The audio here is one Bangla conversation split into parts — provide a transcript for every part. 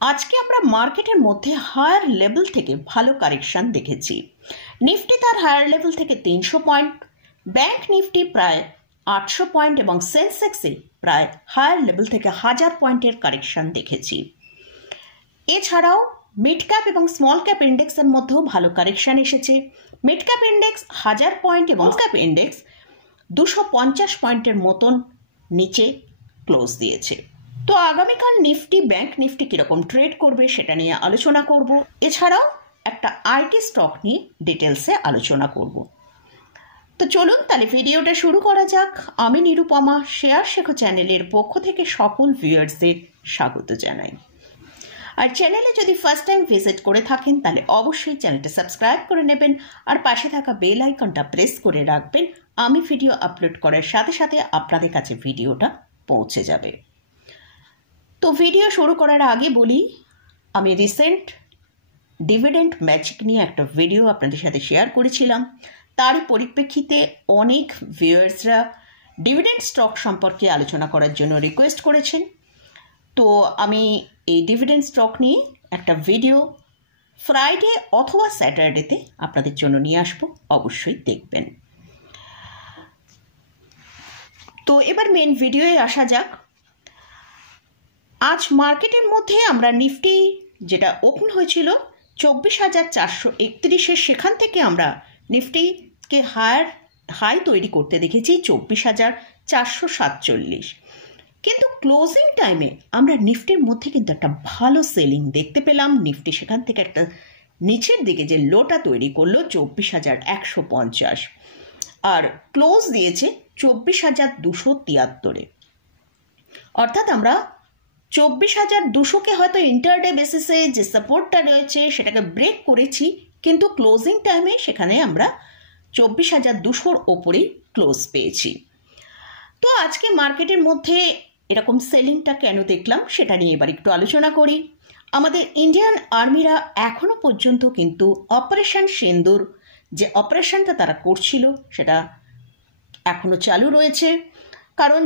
আজকে আমরা মার্কেটের মধ্যে হায়ার লেভেল থেকে ভালো কারেকশন দেখেছি। নিফটি তার হায়ার লেভেল থেকে 300 পয়েন্ট, ব্যাংক নিফটি প্রায় 800 পয়েন্ট এবং সেন্সেক্সে প্রায় হায়ার লেভেল থেকে 1000 পয়েন্টের কারেকশন দেখেছি। এছাড়াও মিড ক্যাপ এবং স্মল ক্যাপ ইন্ডেক্সের মধ্যেও ভালো কারেকশন এসেছে। মিড ক্যাপ ইন্ডেক্স 1000 পয়েন্ট এবং ক্যাপ ইন্ডেক্স 250 পয়েন্টের মতন নিচে ক্লোজ দিয়েছে। তো আগামীকাল নিফটি ব্যাংক নিফটি কীরকম ট্রেড করবে সেটা নিয়ে আলোচনা করব। এছাড়াও একটা আইটি স্টক নিয়ে ডিটেলসে আলোচনা করব। তো চলুন তাহলে ভিডিওটা শুরু করা যাক। আমি নিরুপমা শেয়ার শেখো চ্যানেলের পক্ষ থেকে সকল ভিউয়ার্সদের স্বাগত জানাই। আর চ্যানেলে যদি ফার্স্ট টাইম ভিজিট করে থাকেন তাহলে অবশ্যই চ্যানেলটা সাবস্ক্রাইব করে নেবেন আর পাশে থাকা বেল আইকনটা প্রেস করে রাখবেন। আমি ভিডিও আপলোড করার সাথে সাথে আপনাদের কাছে ভিডিওটা পৌঁছে যাবে। তো ভিডিও শুরু করার আগে বলি, আমি রিসেন্ট ডিভিডেন্ড ম্যাজিক নিয়ে একটা ভিডিও আপনাদের সাথে শেয়ার করেছিলাম। তারই পরিপ্রেক্ষিতে অনেক ভিউয়ার্সরা ডিভিডেন্ড স্টক সম্পর্কে আলোচনা করার জন্য রিকোয়েস্ট করেছেন। তো আমি এই ডিভিডেন্ড স্টক নিয়ে একটা ভিডিও ফ্রাইডে অথবা স্যাটারডেতে আপনাদের জন্য নিয়ে আসবো, অবশ্যই দেখবেন। তো এবার মেন ভিডিওয়ে আসা যাক। আজ মার্কেটের মধ্যে আমরা নিফটি যেটা ওপেন হয়েছিল 24,431, সেখান থেকে আমরা নিফটিকে হাই তৈরি করতে দেখেছি 24,447। কিন্তু ক্লোজিং টাইমে আমরা নিফটির মধ্যে কিন্তু একটা ভালো সেলিং দেখতে পেলাম। নিফটি সেখান থেকে একটা নিচের দিকে যে লোটা তৈরি করলো 24,150 আর ক্লোজ দিয়েছে 24,273। অর্থাৎ আমরা 24,200কে হয়তো ইন্টারডে বেসিসে যে সাপোর্টটা রয়েছে সেটাকে ব্রেক করেছি, কিন্তু ক্লোজিং টাইমে সেখানে আমরা 24,200-র ওপরেই ক্লোজ পেয়েছি। তো আজকে মার্কেটের মধ্যে এরকম সেলিংটা কেন দেখলাম সেটা নিয়ে এবার একটু আলোচনা করি। আমাদের ইন্ডিয়ান আর্মিরা এখনো পর্যন্ত কিন্তু অপারেশন সিন্দুর যে অপারেশনটা তারা করছিল সেটা এখনো চালু রয়েছে। কারণ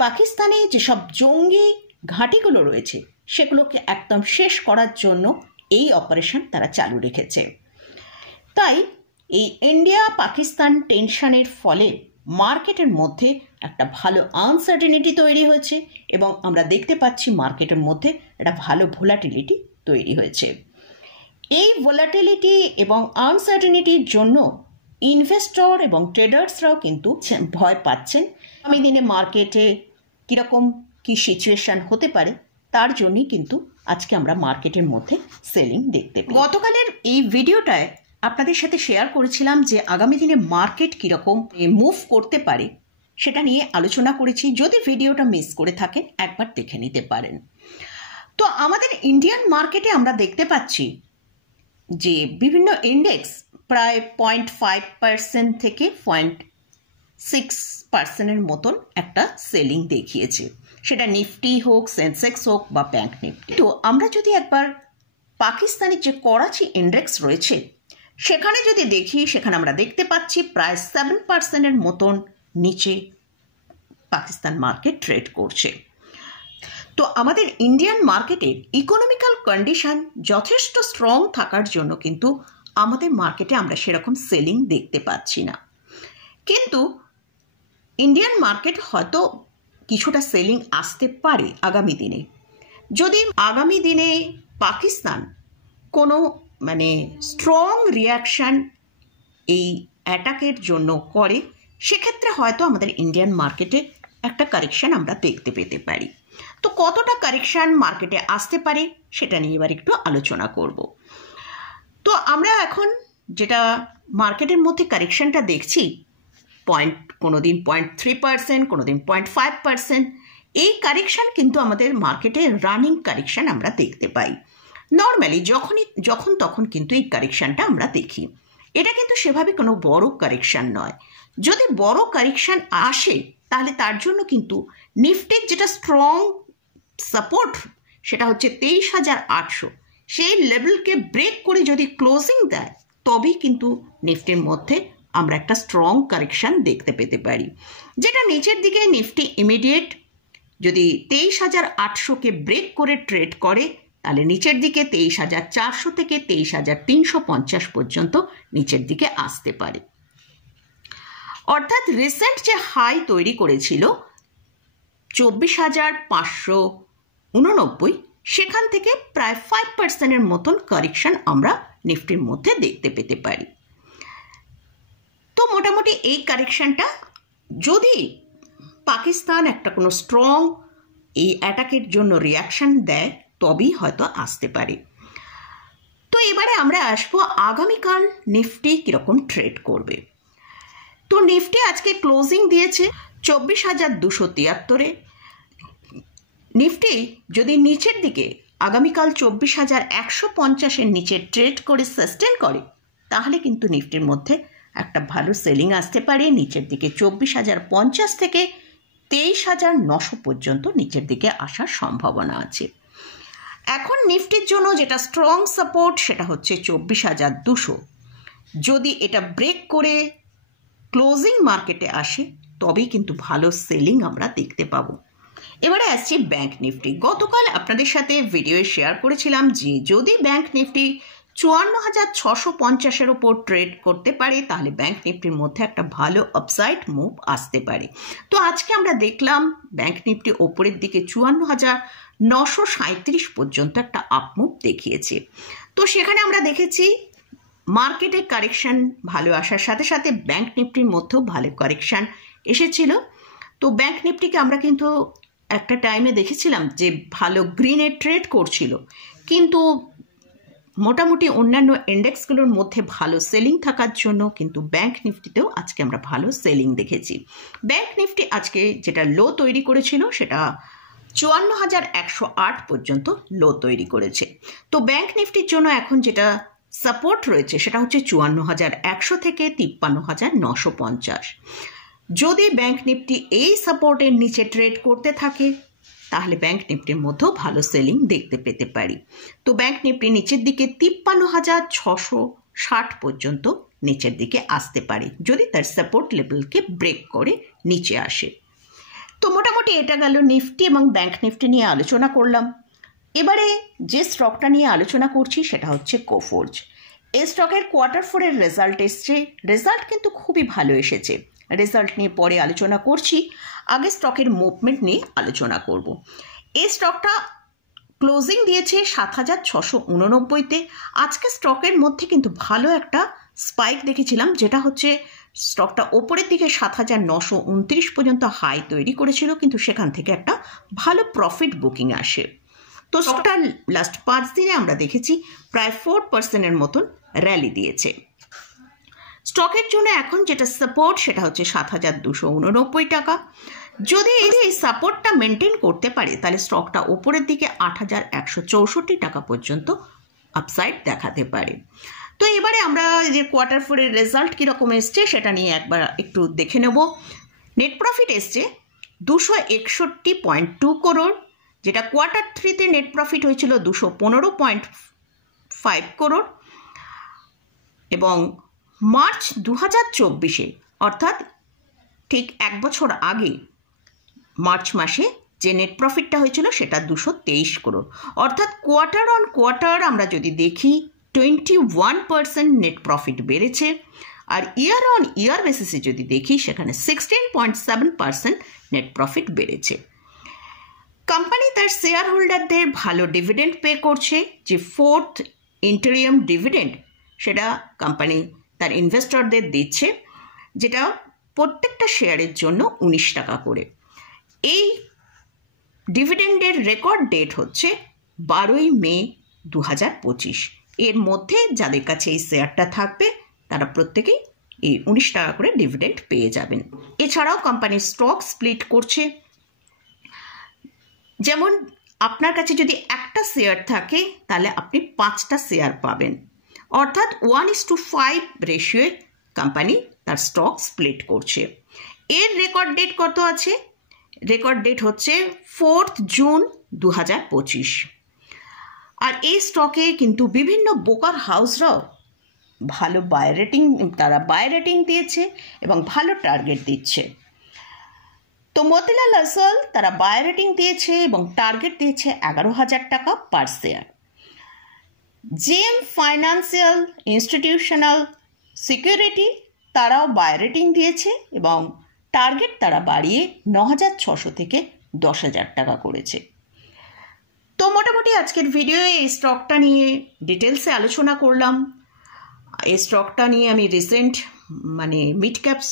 পাকিস্তানে যেসব জঙ্গি ঘাঁটিগুলো রয়েছে সেগুলোকে একদম শেষ করার জন্য এই অপারেশন তারা চালু রেখেছে। তাই এই ইন্ডিয়া পাকিস্তান টেনশনের ফলে মার্কেটের মধ্যে একটা ভালো আনসার্টেনিটি তৈরি হয়েছে এবং আমরা দেখতে পাচ্ছি মার্কেটের মধ্যে একটা ভালো ভোলাটিলিটি তৈরি হয়েছে। এই ভোলাটিলিটি এবং আনসার্টেনিটির জন্য ইনভেস্টর এবং ট্রেডার্সরাও কিন্তু ভয় পাচ্ছেন আগামী দিনে মার্কেটে কীরকম কি সিচুয়েশন হতে পারে, তার জন্যই কিন্তু আজকে আমরা মার্কেটের মধ্যে সেলিং দেখতে পাই। গতকালের এই ভিডিওটায় আপনাদের সাথে শেয়ার করেছিলাম যে আগামী দিনে মার্কেট কীরকম মুভ করতে পারে সেটা নিয়ে আলোচনা করেছি। যদি ভিডিওটা মিস করে থাকেন একবার দেখে নিতে পারেন। তো আমাদের ইন্ডিয়ান মার্কেটে আমরা দেখতে পাচ্ছি যে বিভিন্ন ইন্ডেক্স প্রায় 0.5% থেকে 0.6%-এর মতন একটা সেলিং দেখিয়েছে, সেটা নিফটি হোক, সেন্সেক্স হোক বা ব্যাংক নিফটি। তো আমরা যদি একবার পাকিস্তানের যে করাচি ইন্ডেক্স রয়েছে সেখানে যদি দেখি, সেখানে আমরা দেখতে পাচ্ছি প্রায় 7%-এর মতন নিচে পাকিস্তান মার্কেট ট্রেড করছে। তো আমাদের ইন্ডিয়ান মার্কেটের ইকোনমিক্যাল কন্ডিশন যথেষ্ট স্ট্রং থাকার জন্য কিন্তু আমাদের মার্কেটে আমরা সেরকম সেলিং দেখতে পাচ্ছি না। কিন্তু ইন্ডিয়ান মার্কেট হয়তো কিছুটা সেলিং আসতে পারে আগামী দিনে। যদি আগামী দিনে পাকিস্তান কোনো স্ট্রং রিয়াকশান এই অ্যাটাকের জন্য করে, সেক্ষেত্রে হয়তো আমাদের ইন্ডিয়ান মার্কেটে একটা কারেকশান আমরা দেখতে পেতে পারি। তো কতটা কারেকশান মার্কেটে আসতে পারে সেটা নিয়ে এবার একটু আলোচনা করব। তো আমরা এখন যেটা মার্কেটের মধ্যে কারেকশানটা দেখছি, কোনোদিন 0.3%, কোনোদিন 0.5%, এই কারেকশান কিন্তু আমাদের মার্কেটে রানিং কারেকশান আমরা দেখতে পাই। নর্মালি যখন তখন কিন্তু এই কারেকশানটা আমরা দেখি। এটা কিন্তু সেভাবে কোনো বড় কারেকশান নয়। যদি বড় কারেকশান আসে তাহলে তার জন্য কিন্তু নিফটির যেটা স্ট্রং সাপোর্ট সেটা হচ্ছে 23,800, সেই লেভেলকে ব্রেক করে যদি ক্লোজিং দেয় তবেই কিন্তু নিফটির মধ্যে আমরা একটা স্ট্রং কারেকশান দেখতে পেতে পারি। যেটা নিচের দিকে নিফটি ইমিডিয়েট যদি 23,800-কে ব্রেক করে ট্রেড করে তাহলে নিচের দিকে 23,400 থেকে 23,350 পর্যন্ত নিচের দিকে আসতে পারে। অর্থাৎ রিসেন্ট যে হাই তৈরি করেছিল 24,589, সেখান থেকে প্রায় 5%-এর মতন কারেকশন আমরা নিফটির মধ্যে দেখতে পেতে পারি। তো মোটামুটি এই কারেকশনটা যদি পাকিস্তান একটা কোনো স্ট্রং এই অ্যাটাকের জন্য রিয়াকশন দেয় তবেই হয়তো আসতে পারে। তো এবারে আমরা আসবো আগামীকাল নিফটি কীরকম ট্রেড করবে। তো নিফটি আজকে ক্লোজিং দিয়েছে 24,273-এ। নিফটি যদি নিচের দিকে আগামীকাল 24,150-এর নিচে ট্রেড করে সাস্টেন করে তাহলে কিন্তু নিফটির মধ্যে একটা ভালো সেলিং আসতে পারে। নিচের দিকে 24,050 থেকে 23,900 পর্যন্ত নিচের দিকে আসার সম্ভাবনা আছে। এখন নিফটির জন্য যেটা স্ট্রং সাপোর্ট সেটা হচ্ছে 24,200। যদি এটা ব্রেক করে ক্লোজিং মার্কেটে আসে তবেই কিন্তু ভালো সেলিং আমরা দেখতে পাবো। এবারে আসছি ব্যাংক নিফটি। গতকাল আপনাদের সাথে ভিডিও শেয়ার করেছিলাম যে যদি ব্যাংক নিফটি 54,650-এর ওপর ট্রেড করতে পারে তাহলে ব্যাংক নিফটির মধ্যে একটা ভালো আপসাইড মুভ আসতে পারে। তো আজকে আমরা দেখলাম ব্যাংক নিফটি ওপরের দিকে 54,937 পর্যন্ত একটা আপ মুভ দেখিয়েছে। তো সেখানে আমরা দেখেছি মার্কেটের কারেকশন ভালো আসার সাথে সাথে ব্যাংক নিফটির মধ্যেও ভালো কারেকশন এসেছিল। তো ব্যাংক নিফটিকে আমরা কিন্তু একটা টাইমে দেখেছিলাম যে ভালো গ্রিনে ট্রেড করছিল, কিন্তু মোটামুটি অন্যান্য ইন্ডেক্সগুলোর মধ্যে ভালো সেলিং থাকার জন্য কিন্তু ব্যাংক নিফটিতেও আজকে আমরা ভালো সেলিং দেখেছি। ব্যাংক নিফটি আজকে যেটা লো তৈরি করেছিল সেটা 54,108 পর্যন্ত লো তৈরি করেছে। তো ব্যাংক নিফটির জন্য এখন যেটা সাপোর্ট রয়েছে সেটা হচ্ছে 54,100 থেকে 53,950। যদি ব্যাংক নিফটি এই সাপোর্টের নিচে ট্রেড করতে থাকে তাহলে ব্যাংক নিফটির মধ্যেও ভালো সেলিং দেখতে পেতে পারি। তো ব্যাংক নিফটি নিচের দিকে 53,660 পর্যন্ত নিচের দিকে আসতে পারে যদি তার সাপোর্ট লেভেলকে ব্রেক করে নিচে আসে। তো মোটামুটি এটা গেল নিফটি এবং ব্যাংক নিফটি নিয়ে আলোচনা করলাম। এবারে যে স্টকটা নিয়ে আলোচনা করছি সেটা হচ্ছে কোফোর্জ। এই স্টকের Q4-এর রেজাল্ট এসছে, রেজাল্ট কিন্তু খুবই ভালো এসেছে। রেজাল্ট নিয়ে পরে আলোচনা করছি, আগে স্টকের মুভমেন্ট নিয়ে আলোচনা করব। এই স্টকটা ক্লোজিং দিয়েছে 7,689-তে। আজকে স্টকের মধ্যে কিন্তু ভালো একটা স্পাইক দেখেছিলাম, যেটা হচ্ছে স্টকটা ওপরের দিকে 7,929 পর্যন্ত হাই তৈরি করেছিল, কিন্তু সেখান থেকে একটা ভালো প্রফিট বুকিং আসে। তো স্টকটা লাস্ট 5 দিনে আমরা দেখেছি প্রায় 4%-এর মতন র্যালি দিয়েছে। স্টকের জন্য এখন যেটা সাপোর্ট সেটা হচ্ছে 7,289 টাকা। যদি এই সাপোর্টটা মেনটেন করতে পারে তাহলে স্টকটা ওপরের দিকে 8,164 টাকা পর্যন্ত আপসাইড দেখাতে পারে। তো এবারে আমরা যে Q4-এর রেজাল্ট কীরকম এসছে সেটা নিয়ে একবার একটু দেখে নেব। নেট প্রফিট এসছে 261.2 করোড়, যেটা Q3-তে নেট প্রফিট হয়েছিল 215.5 করোড়, এবং মার্চ 2024-এ অর্থাৎ ঠিক 1 বছর আগে মার্চ মাসে যে নেট প্রফিটটা হয়েছিল সেটা 223 করোড়। অর্থাৎ কোয়ার্টার অন কোয়ার্টার আমরা যদি দেখি 21% নেট প্রফিট বেড়েছে, আর ইয়ার অন ইয়ার বেসিসে যদি দেখি সেখানে 16.7% নেট প্রফিট বেড়েছে। কোম্পানি তার শেয়ার হোল্ডারদের ভালো ডিভিডেন্ড পে করছে, যে 4th ইন্টারিয়াম ডিভিডেন্ড সেটা কোম্পানি তার ইনভেস্টরদের দিচ্ছে, যেটা প্রত্যেকটা শেয়ারের জন্য 19 টাকা করে। এই ডিভিডেন্ডের রেকর্ড ডেট হচ্ছে 12ই মে 2025। এর মধ্যে যাদের কাছে এই শেয়ারটা থাকবে তারা প্রত্যেকেই এই 19 টাকা করে ডিভিডেন্ড পেয়ে যাবেন। এছাড়াও কোম্পানি স্টক স্প্লিট করছে, যেমন আপনার কাছে যদি একটা শেয়ার থাকে তাহলে আপনি 5টা শেয়ার পাবেন, অর্থাৎ 1:5 রেশিওয়ে কোম্পানি তার স্টক স্প্লিট করছে। এর রেকর্ড ডেট কত আছে? রেকর্ড ডেট হচ্ছে 4th জুন 2025। আর এই স্টকে কিন্তু বিভিন্ন ব্রোকার হাউসরাও ভালো বাই রেটিং দিয়েছে এবং ভালো টার্গেট দিচ্ছে। তো মতিলাল ওসওয়াল তারা বাই রেটিং দিয়েছে এবং টার্গেট দিয়েছে 11,000 টাকা পার শেয়ার। জেম ফাইন্যান্সিয়াল ইনস্টিটিউশনাল সিকিউরিটি তারাও বাই রেটিং দিয়েছে এবং টার্গেট তারা বাড়িয়ে 9,600 থেকে 10,000 টাকা করেছে। তো মোটামুটি আজকের ভিডিওয়ে এই স্টকটা নিয়ে ডিটেলসে আলোচনা করলাম। এই স্টকটা নিয়ে আমি রিসেন্ট মিড ক্যাপস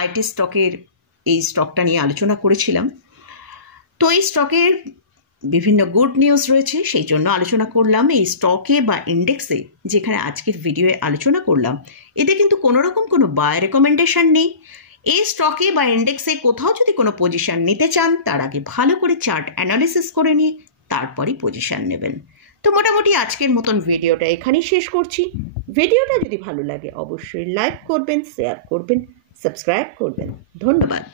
আইটি স্টকের এই স্টকটা নিয়ে আলোচনা করেছিলাম। তো এই স্টকের বিভিন্ন গুড নিউজ রয়েছে, সেই জন্য আলোচনা করলাম। এই স্টকে বা ইন্ডেক্সে যেখানে আজকের ভিডিওয়ে আলোচনা করলাম, এতে কিন্তু কোনোরকম কোনো বাই রেকমেন্ডেশন নেই। এই স্টকে বা ইন্ডেক্সে কোথাও যদি কোনো পজিশন নিতে চান, তার আগে ভালো করে চার্ট অ্যানালিসিস করে নিয়ে তারপরই পজিশন নেবেন। তো মোটামুটি আজকের মতন ভিডিওটা এখানেই শেষ করছি। ভিডিওটা যদি ভালো লাগে অবশ্যই লাইক করবেন, শেয়ার করবেন, সাবস্ক্রাইব করবেন। ধন্যবাদ।